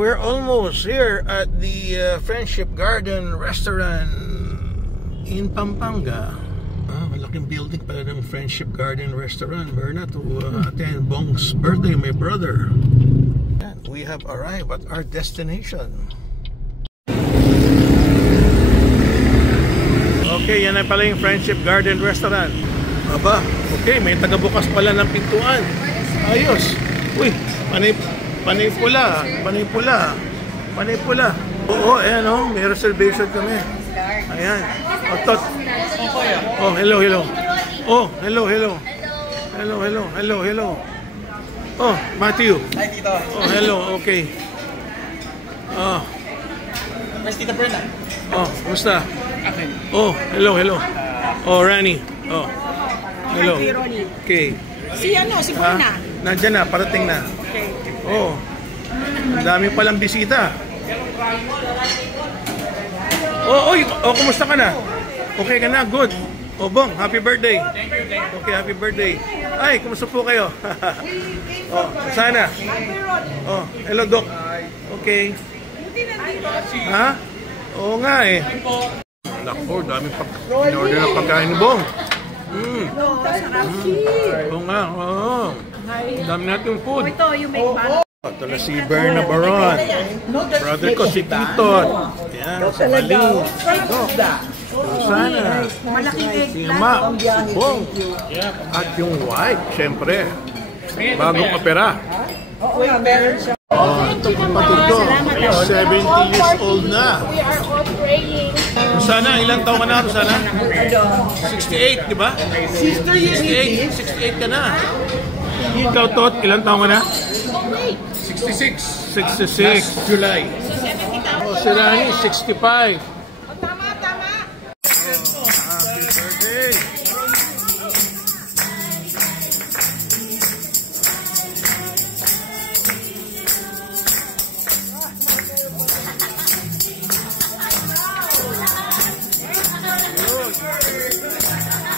we're almost here at the Friendship Garden Restaurant in Pampanga. Malaking building pala ng Friendship Garden Restaurant. We're not to attend Bong's birthday, my brother. And we have arrived at our destination. Okay, yan na pala yung Friendship Garden Restaurant. Aba, okay, may tagabukas pala ng pintuan. Ayos. Uy, panay pula. Oo, ayan o, may reservation kami. Ayan. Oh, hello. Oh, hello. Oh, Matthew. Hi, Tito. Oh, hello, okay. Oh. Where's Tita Brenda? Oh, kumusta? Okay. Oh, hello. Oh, Rani. Oh. Hello. Okay. Si Bruna. Nandiyan na, parating na. Okay. Oh. Ang dami palang bisita. Oh, kumusta ka na? Okay ka na, good. Oh, Bong, happy birthday. Okay, happy birthday. Ay, kumusta po kayo? Oh, sana. Oh, hello, Doc. Okay. Ha? Oo nga eh. Naku, daming in-order na pagkain ni Bong. Oo nga, oo. Dami natin food. Ito, yung make back. Ito na si Berna Baron. Brother ko si Titot. Yan, si Maling. Sana. Malaking egg. Si Ma, si Bong. At yung wife, syempre. Bagong opera. Oo nga, meron siya. Ito kapatid ko. 70 years old na. We are all praying. Sana, ilang taon ka na? Sana? 68, di ba? 68 ka na. Ikaw, Tot, ilang taon ka na? 66. July. Oh, si Rani, 65. Tama. Happy birthday.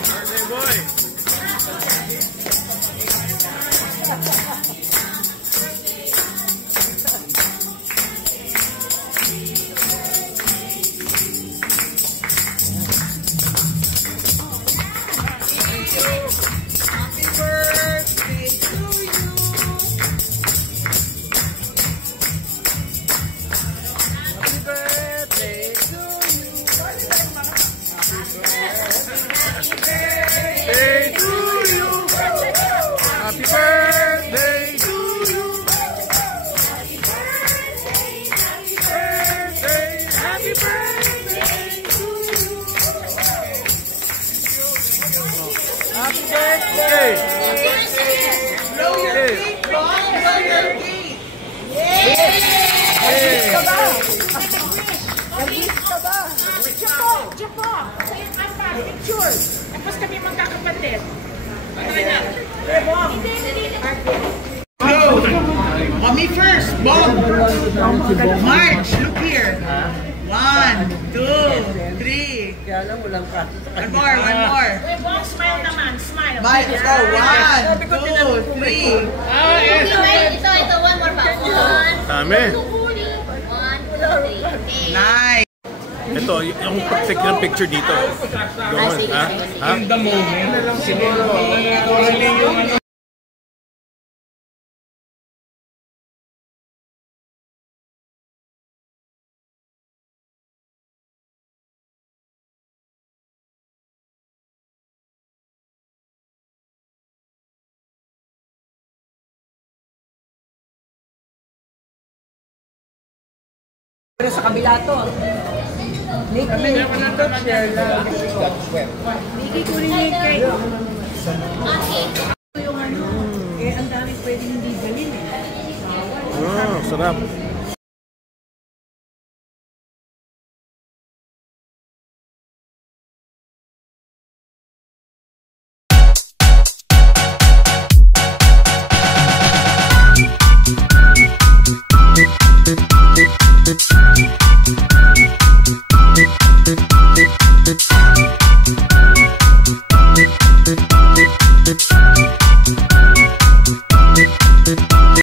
Birthday boy. Happy birthday to you. Happy birthday to you. Happy birthday. Blow your feet, Bob. Blow your feet. Yay! Japo. Sa yung ata. Picture. Tapos kami magkakapatid. Go! Mommy first, Bob. March, look here. 1, 2, 3. One more. Wait, Bong, smile naman. Smile. Bye, let's go. 1, 2, 3. Ito, one more pa. Dami. 1, 2, 3. Nice. Ito, yung picture dito. Doon, ha? In the moment, siguro, yung Pero sa kabila to. Nikki, share lang. Nikki, kunin niya yung cake. Yung ano, ang dami pwedeng hindi galing eh. Sarap.